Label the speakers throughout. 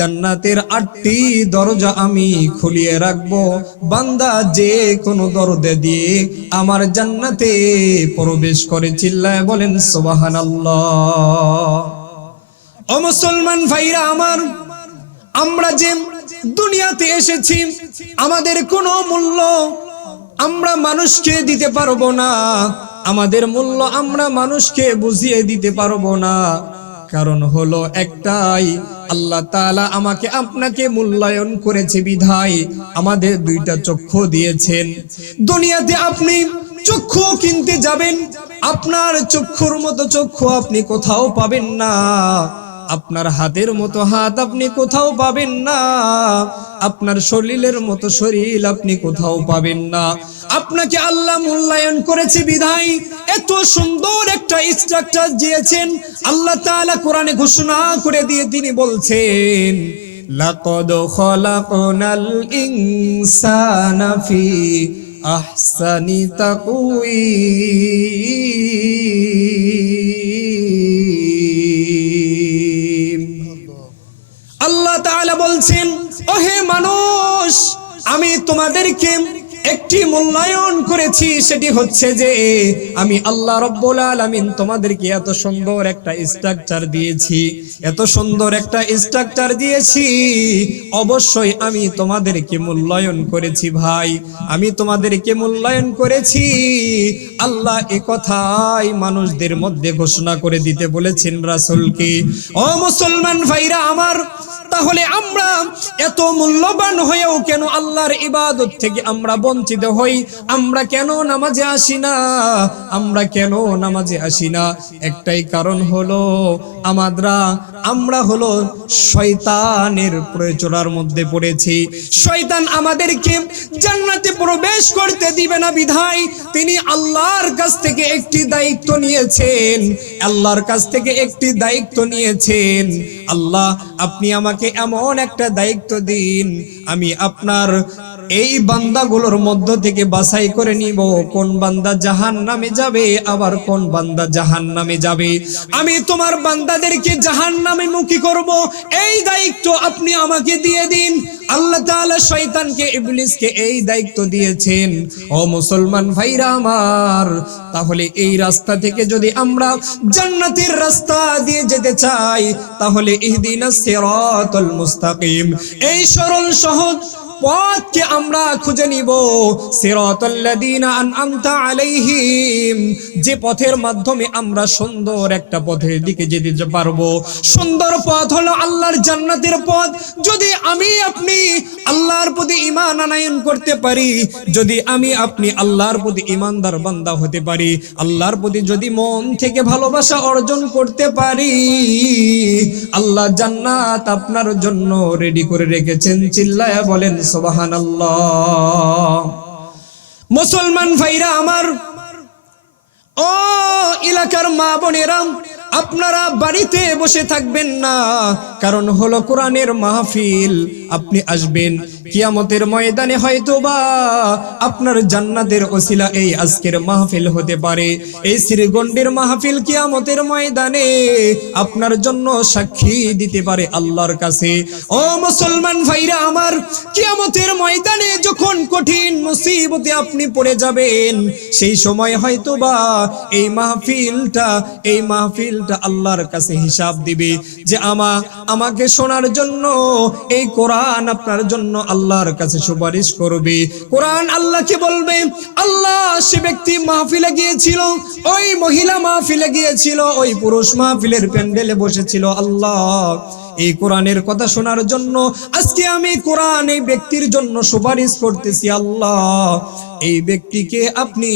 Speaker 1: জান্নাতের আটটি দরজা আমি খুলিয়ে রাখব। বান্দা যে কোনো দরজা দিয়ে আমার জান্নাতে প্রবেশ করে চিল্লায় বলেন সোবাহান ও মুসলমান ভাইরা আমার, আমরা যে দুনিয়াতে এসেছি, আমাদের কোনো মূল্য আমরা মানুষকে দিতে পারব না। আমাদের মূল্য আমরা মানুষকে বুঝিয়ে দিতে পারব না। কারণ হলো একটাই আল্লাহ তালা আমাকে আপনাকে মূল্যায়ন করেছে, বিধায় আমাদের দুইটা চক্ষু দিয়েছেন। দুনিয়াতে আপনি চক্ষু কিনতে যাবেন, আপনার চক্ষুর মতো চক্ষু আপনি কোথাও পাবেন না। আপনার হাতের মতো হাত আপনি কোথাও পাবেন না। আপনার শরীরের মতো শরীর আপনি কোথাও পাবেন না। আপনাকে আল্লাহ মূল্যায়ন করেছে বিধায় এত সুন্দর একটা স্ট্রাকচার দিয়েছেন। আল্লাহ তাআলা কোরআনে ঘোষণা করে দিয়ে তিনি বলছেন, লাকদ খলাকনাল ইনসানা ফি আহসানি তাকওয়িম। তাআলা বলছেন ওহে মানুষ আমি তোমাদেরকে একটি মূল্যায়ন করেছি, সেটি হচ্ছে যে আমি আল্লাহ রব্বুল আলামিন তোমাদেরকে এত সুন্দর একটা স্ট্রাকচার দিয়েছি, এত সুন্দর একটা স্ট্রাকচার দিয়েছি। অবশ্যই আমি তোমাদেরকে মূল্যায়ন করেছি ভাই, আমি তোমাদেরকে মূল্যায়ন করেছি। আল্লাহ এ কথাই মানুষদের মধ্যে ঘোষণা করে দিতে বলেছেন রাসূলকে। ও মুসলমান ভাইরা আমার, তাহলে আমরা এত মূল্যবান হয়েও কেন আল্লাহর ইবাদত থেকে আমরা বঞ্চিত হই। আমরা কেন নামাজে আসি না? আমরা কেন নামাজে আসি না? একটাই কারণ হলো আমাদরা, আমরা হলো শয়তানের প্রয়োজনার মধ্যে পড়েছি। শয়তান আমাদেরকে জান্নাতে প্রবেশ করতে দিবে না বিধায় তিনি আল্লাহর কাছ থেকে একটি দায়িত্ব নিয়েছেন। আল্লাহর কাছ থেকে একটি দায়িত্ব নিয়েছেন। আল্লাহ, আপনি আমাকে এমন একটা দায়িত্ব দিন আমি আপনার এই বান্দাগুলোর মধ্য থেকে বাছাই করে নিব। কোন বান্দা জাহান নামে যাবে, আবার কোন বান্দা জাহান নামে যাবে? আমি তোমার বান্দাদেরকে জাহান নামে মুখী করব। এই দায়িত্ব আপনি আমাকে দিয়ে দিন। আল্লাহ তাআলা শয়তানকে ইবলিসকে এই দায়িত্ব দিয়েছেন। ও মুসলমান ভাইরা আমার, তাহলে এই রাস্তা থেকে যদি আমরা জান্নাতের রাস্তা দিয়ে যেতে চাই, তাহলে ইহদিনাস সিরাতাল মুস্তাকিম। এই সরল সহজ পথকে আমরা খুঁজে নিব। আলাইহিম। যে পথের মাধ্যমে আমরা সুন্দর একটা পথের দিকে যেতে পারব। সুন্দর পথ হলো আল্লাহর জান্নাতের পথ। যদি আমি আপনি আল্লাহর প্রতি ঈমান আনায়ন করতে পারি, যদি আমি আপনি আল্লাহর প্রতি ঈমানদার বান্দা হতে পারি, আল্লাহর প্রতি যদি মন থেকে ভালোবাসা অর্জন করতে পারি, আল্লাহ জান্নাত আপনার জন্য রেডি করে রেখেছেন। চিল্লায়া বলেন সুবহানাল্লাহ। মুসলমান ভাইরা আমার, ও এলাকার মা বোনেরাম আপনারা বাড়িতে বসে থাকবেন না, কারণ হলো কোরআনের মাহফিল, আপনি আসবেন কিয়ামতের ময়দানে হয়তো বা আপনার জান্নাতের ওসিলা এই আজকের মাহফিল হতে পারে। এই শ্রীগণ্ডের মাহফিল কিয়ামতের ময়দানে আপনার জন্য সাক্ষী দিতে পারে আল্লাহর কাছে। ও মুসলমান ভাইরা আমার, কিয়ামতের ময়দানে যখন কঠিন মুসিবতে আপনি পড়ে যাবেন, সেই সময় হয়তো বা এই মাহফিলটা এই মাহফিলটা আল্লাহর কাছে হিসাব দিবে যে আমা, আমাকে শোনার জন্য, এই কোরআন আপনার জন্য আল্লাহর কাছে সুপারিশ করবে। কোরআন আল্লাহকে বলবে? আল্লাহ সে ব্যক্তি মাহফিলে গিয়েছিল, ওই মহিলা মাহফিলে গিয়েছিল, ওই পুরুষ মাহফিলের প্যান্ডেলে বসেছিল আল্লাহ। এই কোরআনের কথা শোনার জন্য আজকে আমি কোরআন এই ব্যক্তির জন্য সুপারিশ করতেছি আল্লাহ। এই ব্যক্তিকে আপনি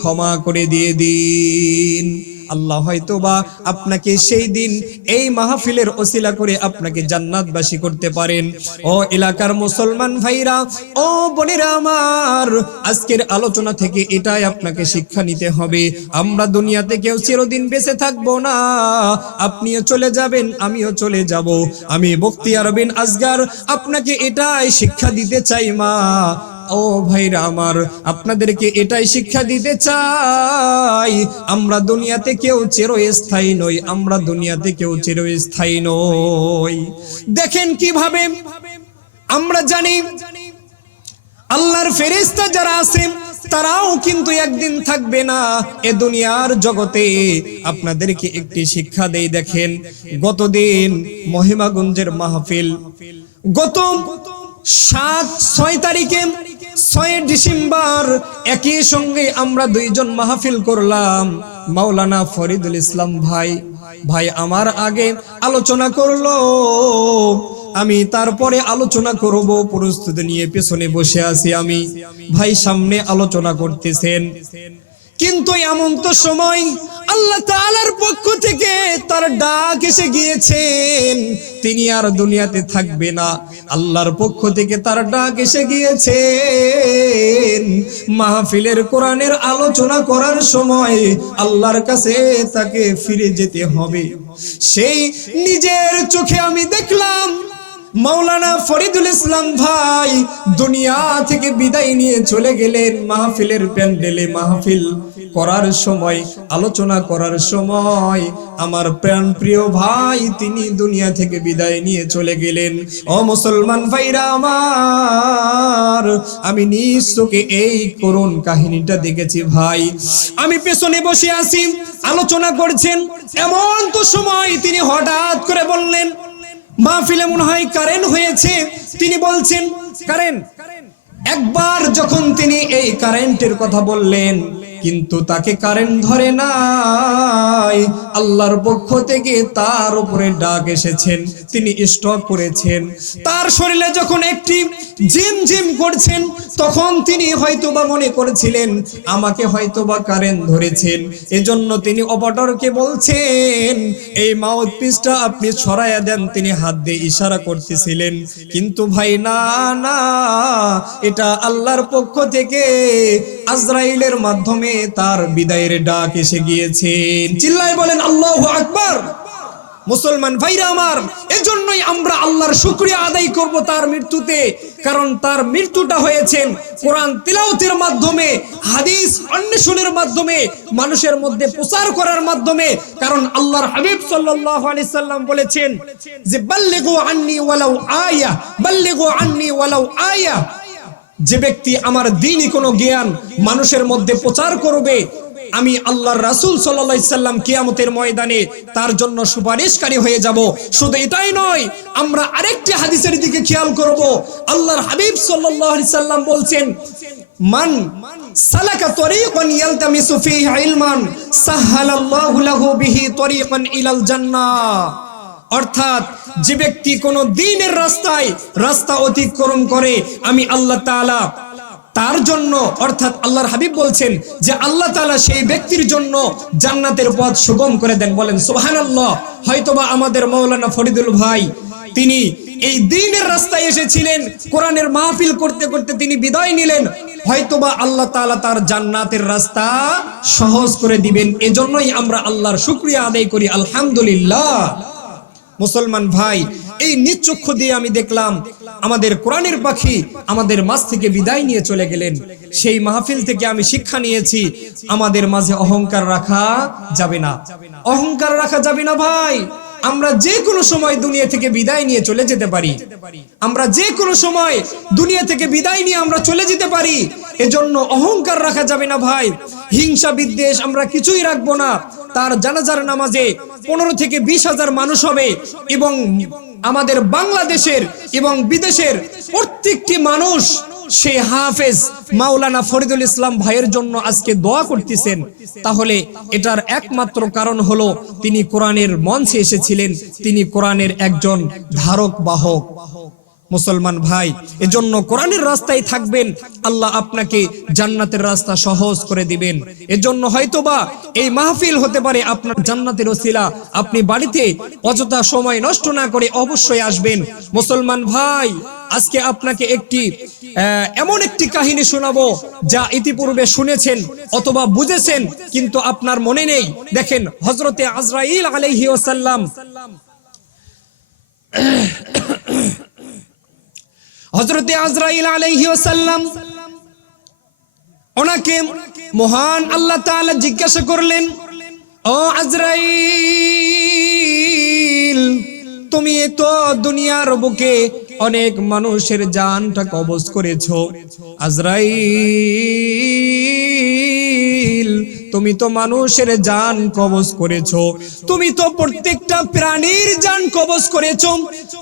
Speaker 1: ক্ষমা করে দিয়ে দিন। আল্লাহ হয়তো বা আপনাকে সেই দিন এই মাহফিলের ওসিলা করে আপনাকে জান্নাতবাসী করতে পারেন। ও এলাকার মুসলমান ভাইরা, ও বোনেরা আমার, আজকের আলোচনা থেকে এটাই আপনাকে শিক্ষা নিতে হবে। আমরা দুনিয়াতে কেউ চিরদিন বেঁচে থাকব না। আপনিও চলে যাবেন, আমিও চলে যাব। আমি বক্তিয়ার বিন আজগার, আপনাকে এটাই শিক্ষা দিতে চাই মা। ও ভাইরা আমার, আপনাদেরকে এটাই শিক্ষা দিতে চাই। আমরা দুনিয়াতে কেউ চিরস্থায়ী নই, আমরা দুনিয়াতে কেউ চিরস্থায়ী নই। দেখেন কীভাবে আমরা জানি, আল্লাহর ফেরেশতা যারা আছেন তারাও কিন্তু একদিন থাকবে না এ দুনিয়ার জগতে। আপনাদেরকে একটি শিক্ষা দেই, দেখেন, গতদিন মহিমাগঞ্জের মাহফিল, গত সাত, ছয় তারিখে ছয় ডিসেম্বর, একই সঙ্গে আমরা দুইজন মাহফিল করলাম। মাওলানা ফরিদুল ইসলাম ভাই ভাই আমার আগে আলোচনা করল। আমি তারপরে আলোচনা করব, প্রস্তুতি নিয়ে পেছনে বসে আছি আমি। ভাই সামনে আলোচনা করতেছেন। কিন্তু এমন তো সময় আল্লাহ তাআলার পক্ষ থেকে তার ডাক এসে গিয়েছেন। তিনি আর দুনিয়াতে থাকবে না। আল্লাহর পক্ষ থেকে তার ডাক এসে গিয়েছেন। মাহফিলের কোরআনের আলোচনা করার সময় আল্লাহর কাছে তাকে ফিরে যেতে হবে। সেই নিজের চোখে আমি দেখলাম মাওলানা ফরিদুল ইসলাম ভাই দুনিয়া থেকে বিদায় নিয়ে চলে গেলেন মাহফিলের প্যান্ডেলে। মাহফিল করার সময়, আলোচনা করার সময় আমার প্রাণ প্রিয় ভাই তিনি দুনিয়া থেকে বিদায় নিয়ে চলে গেলেন। ও মুসলমান ভাইরা আমার, আমি নিজ এই করুণ কাহিনীটা দেখেছি ভাই। আমি পেছনে বসে আছি, আলোচনা করছেন, এমন তো সময় তিনি হঠাৎ করে বললেন মাহফিলে মনে হয় কারেন্ট হয়েছে। তিনি বলছেন, কারেন্ট। একবার যখন তিনি এই কারেন্টের কথা বললেন কিন্তু তাকে কারেন্ট ধরে নাই। আল্লাহর পক্ষ থেকে তার উপরে ডাক এসেছেন, তিনি স্টক করেছেন। তার শরীরে যখন একটি জিম জিম করছেন, তখন তিনি হয়তোবা মনে করেছিলেন, আমাকে হয়তোবা কারেন্ট ধরেছেন। এজন্য তিনি অপারেটরকে বলছেন, এই মাউথ পিসটা আপনি ছড়াইয়া দেন। তিনি হাত দিয়ে ইশারা করতেছিলেন, কিন্তু ভাই, না না, এটা আল্লাহর পক্ষ থেকে আজরাইলের মাধ্যমে তার বিদায়ের ডাক এসে গিয়েছেন চিল্লায় বলেন, আল্লাহু আকবার! মুসলমান ভাইরা আমার, এজন্যই আমরা আল্লাহর শুকরিয়া আদায় করব তার মৃত্যুতে। কারণ তার মৃত্যুটা হয়েছেন কোরআন তিলাওতের মাধ্যমে, হাদিস অন্বেষণের মাধ্যমে, মানুষের মধ্যে প্রচার করার মাধ্যমে। কারণ আল্লাহর হাবিব সাল্লাল্লাহু আলাইহি সাল্লাম বলেছেন যে, বাল্লিগু আন্নি ওয়ালাউ আয়া, বাল্লিগু আন্নি ওয়ালাউ আয়া। যে ব্যক্তি আমার দিনই কোনো জ্ঞান মানুষের মধ্যে প্রচার করবে, আমি আল্লাহর রাসূল সাল্লাম কিয়ামতের ময়দানে তার জন্য সুপারিশকারী হয়ে যাব। শুধু এটাই নয়, আমরা আরেকটি হাদিসের দিকে খেয়াল করব। আল্লাহর হাবিব সাল্লাম বলছেন, মান সালাকা তরিকান ইয়ালতামিসু ফীহি ইলমান সাহহালাল্লাহু লাহু বিহি তরিকান ইলাল জান্নাহ। অর্থাৎ যে ব্যক্তি কোন দিনের রাস্তায় রাস্তা অতিক্রম করে, আমি আল্লাহ তাআলা তার জন্য, অর্থাৎ আল্লাহর হাবিব বলছেন যে আল্লাহ তাআলা সেই ব্যক্তির জন্য জান্নাতের পথ সুগম করে দেন। বলেন, সুবহানাল্লাহ। হয়তোবা আমাদের মাওলানা ফরিদুল ভাই, তিনি এই দিনের রাস্তায় এসেছিলেন, কোরআনের মাহফিল করতে করতে তিনি বিদায় নিলেন, হয়তোবা আল্লাহ তাআলা তার জান্নাতের রাস্তা সহজ করে দিবেন। এজন্যই আমরা আল্লাহর শুক্রিয়া আদায় করি, আলহামদুলিল্লাহ। মুসলমান ভাই, এই নিচক্ষু দিয়ে আমি দেখলাম আমাদের কোরআনের পাখি আমাদের মাছ থেকে বিদায় নিয়ে চলে গেলেন। সেই মাহফিল থেকে আমি শিক্ষা নিয়েছি, আমাদের মাঝে অহংকার রাখা যাবে না। অহংকার রাখা যাবে না ভাই। আমরা যে কোনো সময় দুনিয়া থেকে বিদায় নিয়ে চলে যেতে পারি। আমরা যে কোনো সময় দুনিয়া থেকে বিদায় নিয়ে আমরা চলে যেতে পারি। এজন্য অহংকার রাখা যাবে না ভাই। হিংসা বিদ্বেষ আমরা কিছুই রাখব না। তার জানাজার নামাজে পনেরো থেকে বিশ হাজার মানুষ হবে এবং আমাদের বাংলাদেশের এবং বিদেশের প্রত্যেকটি মানুষ সেই হাফেজ মাওলানা ফরিদুল ইসলাম ভাইয়ের জন্য আজকে দোয়া করতেছেন। তাহলে এটার একমাত্র কারণ হলো তিনি কোরআনের মঞ্চে এসেছিলেন। তিনি কোরআনের একজন ধারক, বাহক। মুসলমান ভাই, এজন্য কোরআনের রাস্তায় থাকবেন। আল্লাহ আপনাকে জান্নাতের রাস্তা সহজ করে দিবেন। এজন্য হয়তোবা এই মাহফিল হতে পারে আপনার জান্নাতের ওসিলা। আপনি বাড়িতে অযথা সময় নষ্ট না করে অবশ্যই আসবেন। মুসলমান ভাই আজকে আপনাকে একটি এমন একটি কাহিনী শোনাবো যা ইতিপূর্বে শুনেছেন অথবা বুঝেছেন, কিন্তু আপনার মনে নেই। দেখেন হজরতে আজরাইল আলাইহি ওয়াসাল্লাম হজরতে আজরাইল আলাইহি ওয়াসাল্লাম ওনাকে মহান আল্লাহ জিজ্ঞাসা করলেন, ও আজরাইল, তুমি তো দুনিয়ার বুকে অনেক মানুষের জানটা কবজ করেছ। আজরাইল, তুমি তো মানুষের জান কবজ করেছ। তুমি তো প্রত্যেকটা প্রাণীর জান কবজ করেছ।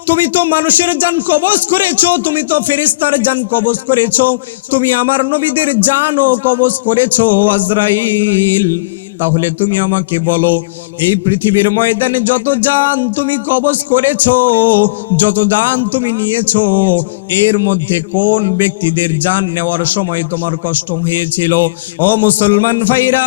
Speaker 1: তুমি তো মানুষের জান কবজ করেছ। তুমি তো ফেরেশতার জান কবজ করেছ। তুমি আমার নবীদের জানও কবজ করেছ, আজরাইল। তাহলে তুমি আমাকে বলো, এই পৃথিবীর ময়দানে যত জান তুমি কবজ করেছ, যত জান তুমি নিয়েছো, এর মধ্যে কোন ব্যক্তিদের জান নেওয়ার সময় তোমার কষ্ট হয়েছিল? ও মুসলমান ভাইরা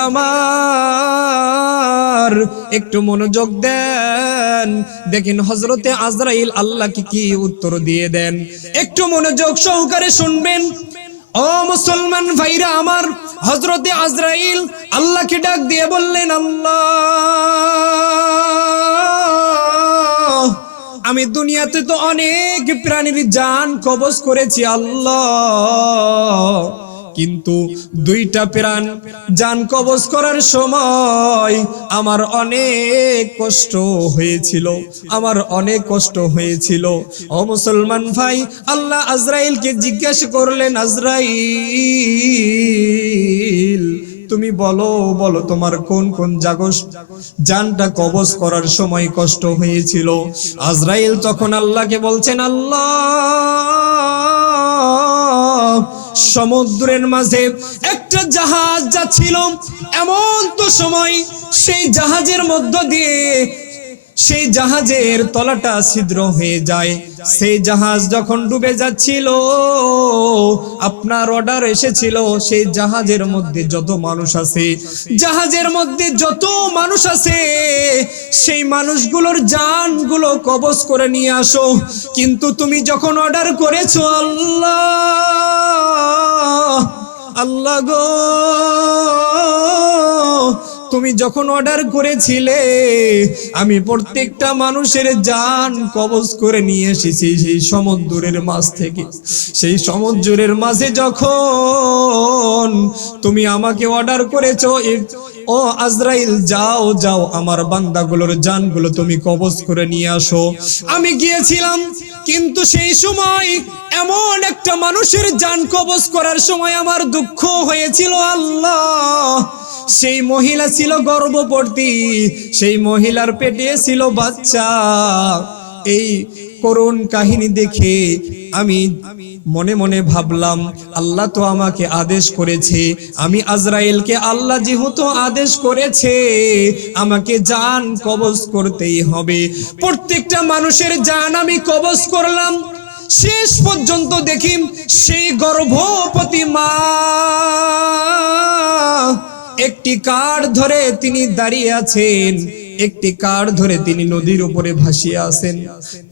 Speaker 1: একটু মনোযোগ দেন। দেখেন হজরতে আজরাইল আল্লাহকে কি উত্তর দিয়ে দেন? একটু মনোযোগ সহকারে শুনবেন। ও মুসলমান ভাইরা আমার হজরতে আজরাইল আল্লাহকে ডাক দিয়ে বললেন, আল্লাহ, আমি দুনিয়াতে তো অনেক প্রাণীর জান কবজ করেছি, আল্লাহ। কিন্তু দুইটা প্রাণ জান কবজ করার সময় আমার অনেক কষ্ট হয়েছিল, আমার অনেক কষ্ট হয়েছিল। ও মুসলমান ভাই, আল্লাহ আজরাইলকে জিজ্ঞাসা করলেন, আজরাইল, তুমি বলো বলো তোমার কোন কোন জাগস জানটা কবজ করার সময় কষ্ট হয়েছিল? আজরাইল তখন আল্লাহকে বলছেন, আল্লাহ সমুদ্রের মাঝে একটা জাহাজ যাচ্ছিল। এমন তো সময় সেই জাহাজের মধ্য দিয়ে সেই জাহাজের তলাটা ছিদ্র হয়ে যায়। সেই জাহাজ যখন ডুবে যাচ্ছিল, আপনার অর্ডার এসেছিল সেই জাহাজের মধ্যে যত মানুষ আছে, জাহাজের মধ্যে যত মানুষ আছে, সেই মানুষগুলোর জানগুলো কবজ করে নিয়ে আসো। কিন্তু তুমি যখন অর্ডার করেছ, আল্লাহ আল্লাহ গো তুমি যখন অর্ডার করেছিলে, আমি প্রত্যেকটা মানুষের জান কবজ করে নিয়ে এসেছি সেই সমুদ্রের মাছ থেকে। সেই সমুদ্রের মাঝে যখন তুমি আমাকে অর্ডার করেছ ও আজরাইল, যাও যাও, আমার বান্দাগুলোর জানগুলো তুমি কবজ করে নিয়ে আসো। আমি গিয়েছিলাম, কিন্তু সেই সময় এমন একটা মানুষের জান কবজ করার সময় আমার দুঃখ হয়েছিল, আল্লাহ! সেই মহিলা ছিল গর্ভবতী, সেই মহিলার পেটে ছিল বাচ্চা। এই করুণ কাহিনী দেখে আমি মনে মনে ভাবলাম, আল্লাহ তো আমাকে আদেশ করেছে, আমি আজরায়েলকে আল্লাহ যেহেতু আদেশ করেছে, আমাকে জান কবজ করতেই হবে। প্রত্যেকটা মানুষের জান আমি কবজ করলাম। শেষ পর্যন্ত দেখি সেই গর্ভবতী মা একটি কাঠ ধরে তিনি দাঁড়িয়ে আছেন, একটি কাঠ ধরে তিনি নদীর উপরে ভাসিয়ে আছেন।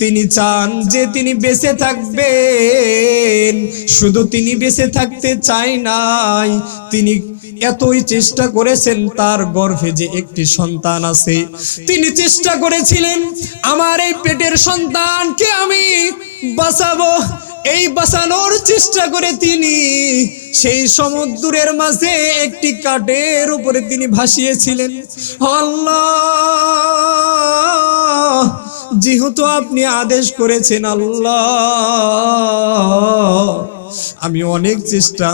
Speaker 1: তিনি চান যে তিনি বেঁচে থাকবেন, শুধু তিনি বেঁচে থাকতে চাই নাই। তিনি এতই চেষ্টা করেছেন তার গর্ভে যে একটি সন্তান আছে। তিনি চেষ্টা করেছিলেন, আমার এই পেটের সন্তানকে আমি বাঁচাবো। এই বাঁচানোর চেষ্টা করে তিনি সেই সমুদ্রের মাঝে একটি কাঠের উপরে তিনি ভাসিয়েছিলেন। আল্লাহ, যেহেতু আপনি আদেশ করেছেন আল্লাহ, আমি অনেক চেষ্টা,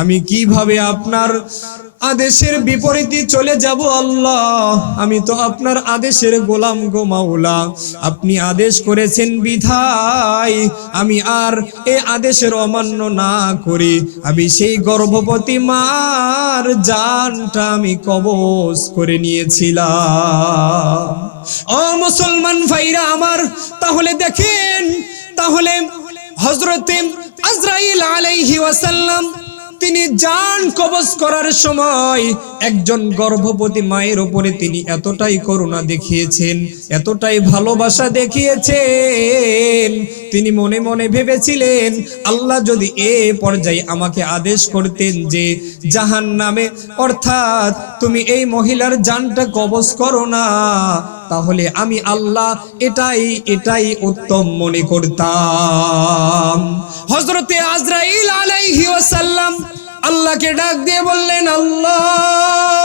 Speaker 1: আমি কীভাবে আপনার আদেশের বিপরীতে চলে যাব আল্লাহ। আমি তো আপনার আদেশের গোলাম গো মাওলা। আপনি আদেশ করেছেন বিধায়। আমি আর এ আদেশের অমান্য না করি। আমি সেই গর্ভবতী মার জানটা আমি কবজ করে নিয়েছিলাম। ও মুসলমান ভাইরা আমার, তাহলে দেখেন, তাহলে হজরতে আজরাইল আলাইহি ওয়াসাল্লাম তিনি জান কবজ করার সময় একজন গর্ভবতী মায়ের উপরে তিনি এতটাই করুণা দেখিয়েছেন, এতটাই ভালোবাসা দেখিয়েছেন। তিনি মনে মনে ভেবেছিলেন, আল্লাহ যদি এ পর্যায়ে আমাকে আদেশ করতেন যে জাহান নামে অর্থাৎ তুমি এই মহিলার জানটা কবজ করো না তাহলে আমি আল্লাহ এটাই এটাই উত্তম মনে করতাম। হজরতে আজরাইল আলাইহি ওয়াসাল্লাম আল্লাহকে ডাক দিয়ে বললেন, আল্লাহ!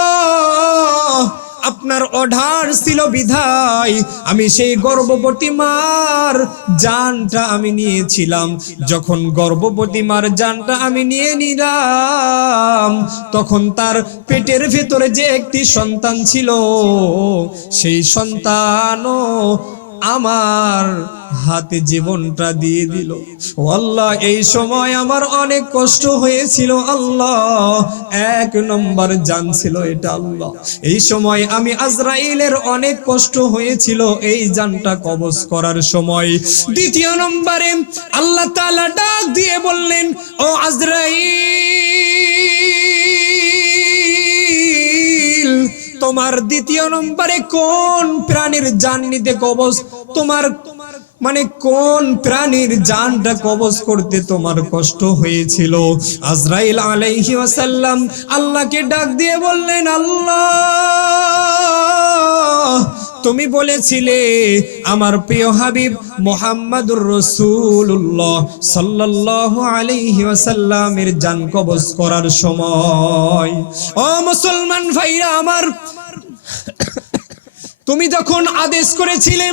Speaker 1: আপনার অঢার ছিল বিধায়। আমি সেই গর্ভবতী মার জানটা আমি নিয়েছিলাম। যখন গর্ভবতী মার জানটা আমি নিয়ে নিলাম, তখন তার পেটের ভেতরে যে একটি সন্তান ছিল, সেই সন্তানও আমার হাতে জীবনটা দিয়ে দিল। আল্লাহ, এই সময় আমার অনেক কষ্ট হয়েছিল, আল্লাহ। এক নম্বর জান ছিল এটা, আল্লাহ। এই সময় আমি আজরাইলের অনেক কষ্ট হয়েছিল, এই জানটা কবজ করার সময়। দ্বিতীয় নম্বরে আল্লাহ তাআলা ডাক দিয়ে বললেন, ও আজরাইল তোমার দ্বিতীয় নম্বরে কোন প্রাণীর জান নিতে কবজ? তোমার মানে কোন প্রাণীর জানটা কবজ করতে তোমার কষ্ট হয়েছিল? আজরাইল আলাইহি ওয়াসাল্লাম আল্লাহকে ডাক দিয়ে বললেন, আল্লাহ! তুমি বলেছিলে, আমার প্রিয় হাবিব মোহাম্মদুর রসুল্লাহ সাল্লাল্লাহু আলাইহি ওয়াসাল্লামের জান কবজ করার সময়। ও মুসলমান ভাইরা আমার, তুমি যখন আদেশ করেছিলে,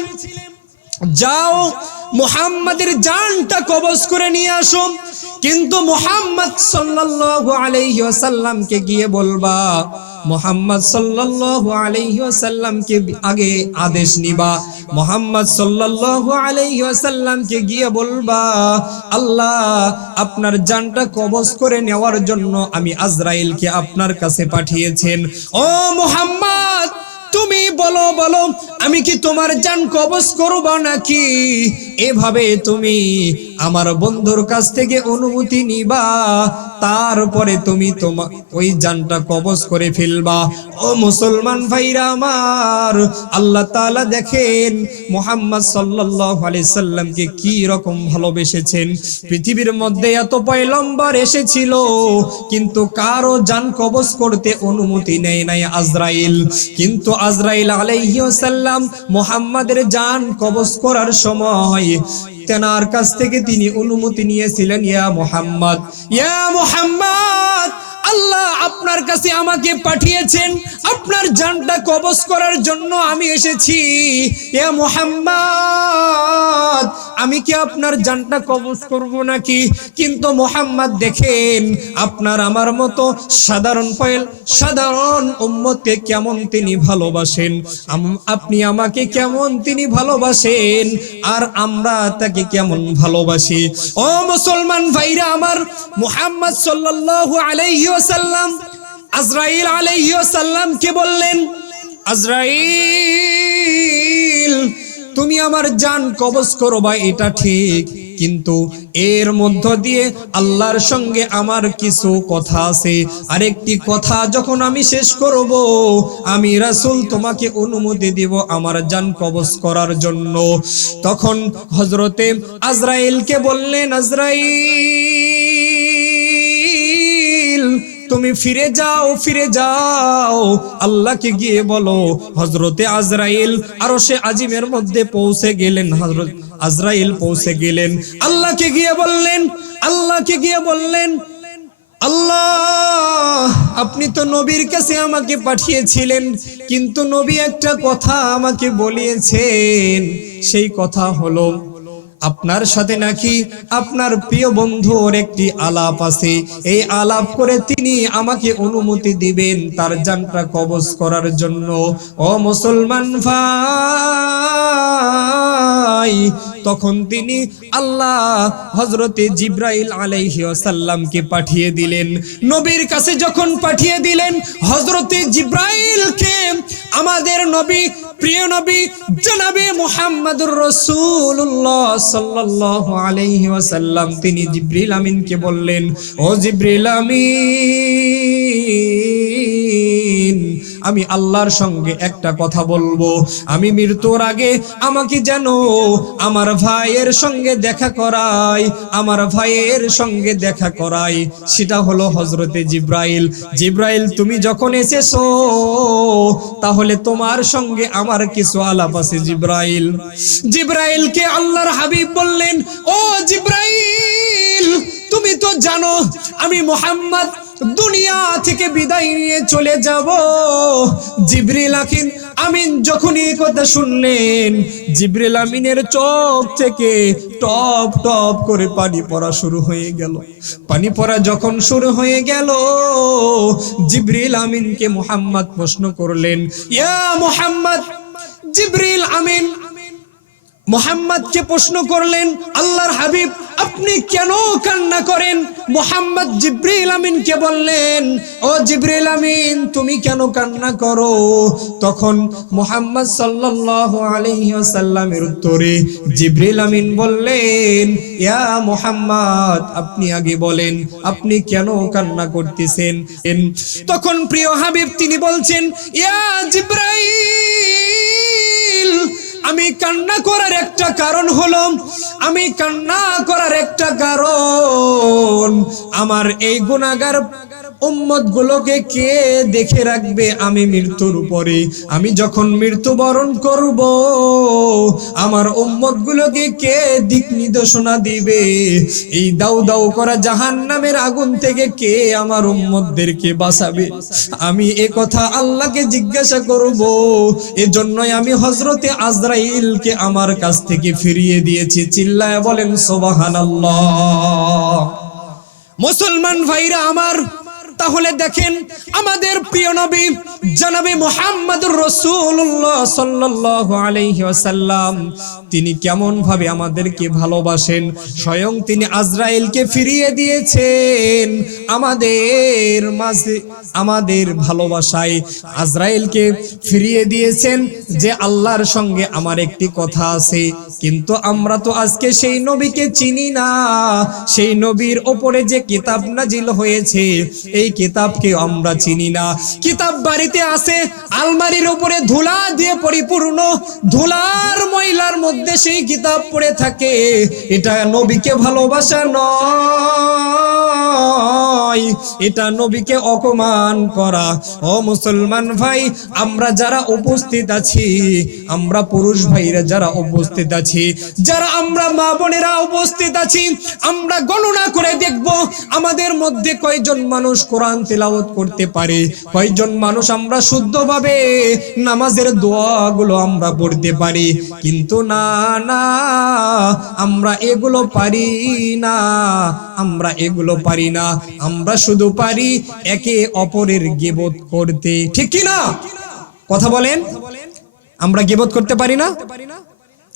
Speaker 1: যাও মোহাম্মদের জানটা কবজ করে নিয়ে আসো, কিন্তু মোহাম্মদ সাল্লাল্লাহু আলাইহি ওয়াসাল্লামকে গিয়ে বলবা মোহাম্মদ সাল্লাল্লাহু আলাইহি ওয়াসাল্লামকে আগে আদেশ নিবা। মোহাম্মদ সাল্লাল্লাহু আলাইহি ওয়াসাল্লামকে গিয়ে বলবা, আল্লাহ, আপনার জানটা কবজ করে নেওয়ার জন্য আমি আজরাইলকে আপনার কাছে পাঠিয়েছেন। ও মোহাম্মদ, তুমি বলো বলো, আমি কি তোমার জান কবজ করব নাকি? এভাবে তুমি আমার বন্ধুর কাছ থেকে অনুমতি নিবা। তারপরে তুমি তোমার ওই জানটা কবজ করে ফেলবা। ও মুসলমান ভাইরা আমার, আল্লাহ তাআলা দেখেন মোহাম্মদ সাল্লাল্লাহু আলাইহি সাল্লামকে কি রকম ভালোবেসেছেন। পৃথিবীর মধ্যে এত পয়লম্বর এসেছিল, কিন্তু কারও জান কবজ করতে অনুমতি নেয় নাই আজরাইল। কিন্তু আজরাইল আলাইহি ওয়াসাল্লাম মোহাম্মদের জান কবজ করার সময় তেনার কাছ থেকে তিনি অনুমতি নিয়েছিলেন ইয়া মোহাম্মদ। ইয়া মোহাম্মদ! আল্লাহ আপনার কাছে আমাকে পাঠিয়েছেন। আপনার জানটা কবজ করার জন্য আমি এসেছি। ইয়া মোহাম্মদ, আমি কি আপনার জানটা কবজ করব নাকি? কিন্তু মোহাম্মদ দেখেন, আপনার আমার মতো সাধারণ পয়েল, সাধারণ উম্মতকে কেমন তিনি ভালোবাসেন? আপনি আমাকে কেমন তিনি ভালোবাসেন? আর আমরা তাকে কেমন ভালোবাসি? ও মুসলমান ভাইরা আমার মোহাম্মদ সাল্লাল্লাহু আলাইহি ওয়াসাল্লাম আজরাইল আলাইহি ওয়াসাল্লাম কে বললেন? আজরাইল, তুমি আমার জান কবজ করো বা এটা ঠিক। কিন্তু এর মধ্য দিয়ে আল্লাহর সঙ্গে আমার কিছু কথা আছে। আরেকটি কথা যখন আমি শেষ করব, আমি রাসূল তোমাকে অনুমতি দিব আমার জান কবজ করার জন্য। তখন হজরতে আজরাইলকে বললেন, আজরাইল তুমি ফিরে যাও ফিরে যাও। আল্লাহকে গিয়ে বলো হজরতে আজরাইল আরও সে আজিমের মধ্যে পৌঁছে গেলেন হজরত আজরাইল পৌঁছে গেলেন। আল্লাহকে গিয়ে বললেন, আল্লাহকে গিয়ে বললেন, আল্লাহ, আপনি তো নবীর কাছে আমাকে পাঠিয়েছিলেন, কিন্তু নবী একটা কথা আমাকে বলিয়েছেন। সেই কথা হলো আপনার সাথে নাকি আপনার প্রিয় বন্ধুর একটি আলাপ আছে? এই আলাপ করে তিনি আমাকে অনুমতি দিবেন তার জানটা কবজ করার জন্য। ও মুসলমান ভাই তখন তিনি আল্লাহ হজরতে জিব্রাইল আলাইহি ওয়াসাল্লামকে পাঠিয়ে দিলেন। নবীর কাছে যখন পাঠিয়ে দিলেন হজরতে জিব্রাইলকে, আমাদের নবী, প্রিয় নবী, জনাবে মুহাম্মদুর রাসূলুল্লাহ সাল্লাল্লাহু আলাইহি ওয়াসাল্লাম, তিনি জিব্রিল আমিনকে বললেন, ও জিব্রিল আমিন আমি আল্লাহর সঙ্গে একটা কথা বলব। আমি মৃত্যুর আগে আমাকে যেন আমার ভাইয়ের সঙ্গে দেখা করাই, আমার ভাইয়ের সঙ্গে দেখা করাই। সেটা হলো হজরতে জিব্রাইল। জিব্রাইল, তুমি যখন এসেছ, তাহলে তোমার সঙ্গে আমার কিছু আলাপ আছে জিব্রাইল। জিব্রাইলকে আল্লাহর হাবিব বললেন, ও জিব্রাইল, তুমি তো জানো, আমি মোহাম্মদ দুনিয়া থেকে বিদায় নিয়ে চলে যাব। জিবরিল আখিন আমিন যখন এই কথা শুনলেন, জিবরিল আমিনের চোখ থেকে টপ টপ করে পানি পড়া শুরু হয়ে গেল। পানি পড়া যখন শুরু হয়ে গেল, জিবরিল আমিনকে মোহাম্মদ প্রশ্ন করলেন, ইয়া মোহাম্মদ, জিবরিল আমিন মোহাম্মদকে প্রশ্ন করলেন, আল্লাহর হাবিব, আপনি কেন কান্না করেন? মোহাম্মদ জিব্রিল আমিনকে বললেন, ও জিব্রিল আমিন, তুমি কেন কান্না করো? তখন মোহাম্মদ সাল্লাল্লাহু আলাইহি ওয়াসাল্লামের উত্তরে জিব্রিল আমিন বললেন, ইয়া মোহাম্মদ, আপনি আগে বলেন, আপনি কেন কান্না করতেছেন? তখন প্রিয় হাবিব তিনি বলছেন, ইয়া জিব্রাইল আমি কান্না করার একটা কারণ হলো আমি কান্না করার একটা কারণ আমার এই গুণাগার উম্মত গুলোকে কে দেখে রাখবে? আমি মৃত্যুর উপরে আমি যখন মৃত্যুবরণ করব, আমার উম্মত গুলোকে কে দিক নির্দেশনা দিবে? এই দাউ দাউ করা জাহান নামের আগুন থেকে কে আমার উম্মতদেরকে বাঁচাবে? আমি এ কথা আল্লাহকে জিজ্ঞাসা করব। এজন্যই আমি হজরতে আজরাইলকে আমার কাছ থেকে ফিরিয়ে দিয়েছি। চিল্লায় বলেন, সোবাহানাল্লাহ। মুসলমান ভাইরা আমার তাহলে দেখেন আমাদের প্রিয় নবী, জনাবে মোহাম্মদুর রসুল্লাহ সাল্লাল্লাহু আলাইহি ওয়াসাল্লাম, তিনি কেমন ভাবে আমাদেরকে ভালোবাসেন? স্বয়ং তিনি আজরাইলকে ফিরিয়ে দিয়েছেন আমাদের মাঝে, আমাদের ভালোবাসায়। আজরাইলকে ফিরিয়ে দিয়েছেন যে আল্লাহর সঙ্গে আমার একটি কথা আছে, কিন্তু আমরা তো আজকে সেই নবীকে চিনি না। সেই নবীর ওপরে যে কিতাব নাজিল হয়েছে, এই কিতাবকে আমরা চিনি না। কিতাব বাড়িতে আছে, আলমারির উপরে ধুলা দিয়ে পরিপূর্ণ। ধুলার ময়লার মধ্যে সেই কিতাব পড়ে থাকে। এটা নবীকে ভালোবাসা নয়। এটা নবীকে অপমান করা। ও মুসলমান ভাই, আমরা যারা উপস্থিত আছি, আমরা পুরুষ ভাইরা যারা উপস্থিত আছি, যারা আমরা মা বোনেরা উপস্থিত আছি, আমরা গণনা করে দেখব আমাদের মধ্যে কয়জন মানুষ কোরআন তেলাওয়াত করতে পারে, কয়জন মানুষ আমরা শুদ্ধভাবে নামাজের দোয়াগুলো আমরা পড়তে পারি। কিন্তু না না, আমরা এগুলো পারি না, আমরা এগুলো পারি না, আমরা শুধু পারি একে অপরের গেবত করতে। ঠিক কি না? কথা বলেন? আমরা গেবত করতে পারি না?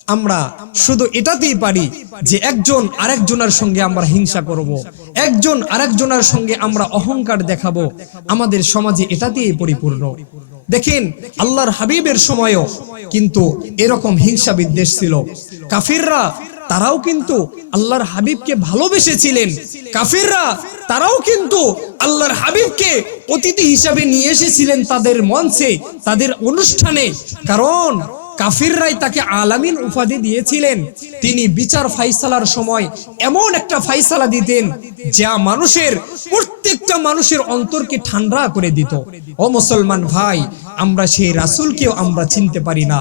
Speaker 1: আমরা শুধু এটাতেই পারি যে একজন আরেকজনের সঙ্গে আমরা হিংসা করব। একজন আরেকজনের সঙ্গে আমরা অহংকার দেখাবো। আমাদের সমাজে এটাতেই পরিপূর্ণ। দেখেন, আল্লাহর হাবিবের সময়ও কিন্তু এরকম হিংসা বিদ্বেষ ছিল। কাফিররা তারাও কিন্তু আল্লাহর হাবিবকে ভালোবেসেছিলেন। কাফিররা তারাও কিন্তু আল্লাহর হাবিবকে অতিথি হিসাবে নিয়ে এসেছিলেন তাদের মঞ্চে, তাদের অনুষ্ঠানে। কারণ কাফিররাই তাকে আলামিন উপাধি দিয়েছিলেন। তিনি বিচার ফাইসালার সময় এমন একটা ফাইসালা দিতেন যা মানুষের, প্রত্যেকটা মানুষের অন্তরকে ঠান্ডা করে দিত। ও মুসলমান ভাই, আমরা সেই রাসূলকেও আমরা চিনতে পারি না।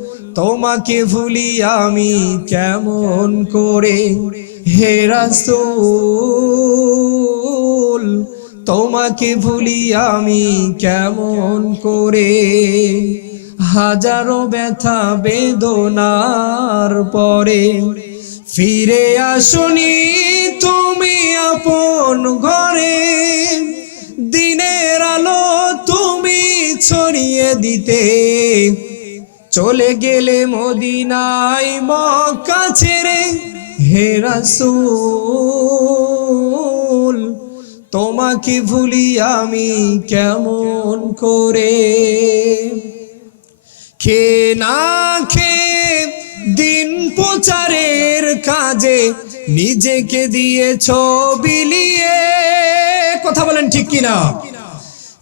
Speaker 1: তোমাকে ভুলি আমি কেমন করে? হে রাসূল, তোমাকে ভুলি আমি কেমন করে? হাজারো ব্যথা বেদনার পরে ফিরে আসনি তুমি আপন ঘরে। দিনের আলো তুমি ছড়িয়ে দিতে চলে গেলে মদিনাই মক্কা ছেড়ে হে রাসূল, তোমাকে ভুলি আমি কেমন করে? খে না খে দিন প্রচারের কাজে নিজেকে দিয়েছ বিলিয়ে কথা বলেন ঠিক কিনা?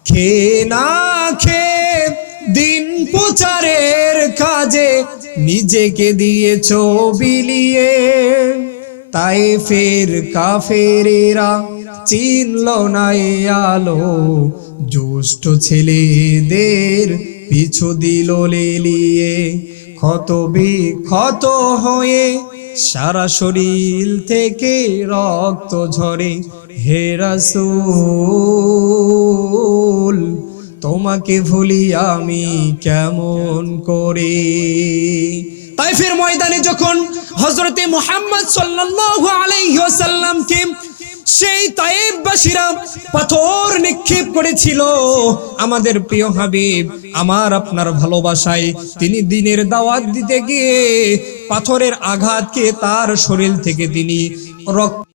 Speaker 1: খে না খেয়ে দিন প্রচারের কাজে নিজেকে দিয়েছ বিলিয়ে তাই ফের কাফেরেরা চিনল না আলো। জ্যৈষ্ঠ ছেলেদের পিছু দিল লেলিয়ে। ক্ষত বিক্ষত হয়ে সারা শরীর থেকে রক্ত ঝরে হে রাসূল। তোমাকে ভুলি আমি কেমন করে? তাইফের ময়দানে যখন হজরতে মুহাম্মদ সাল্লাল্লাহু আলাইহি ওয়াসাল্লামকে সেই তায়েববাসীরা পাথর নিক্ষেপ করেছিল, আমাদের প্রিয় হাবিব, আমার আপনার ভালোবাসায় তিনি দিনের দাওয়াত দিতে গিয়ে পাথরের আঘাতকে তার শরীর থেকে তিনি রক্ত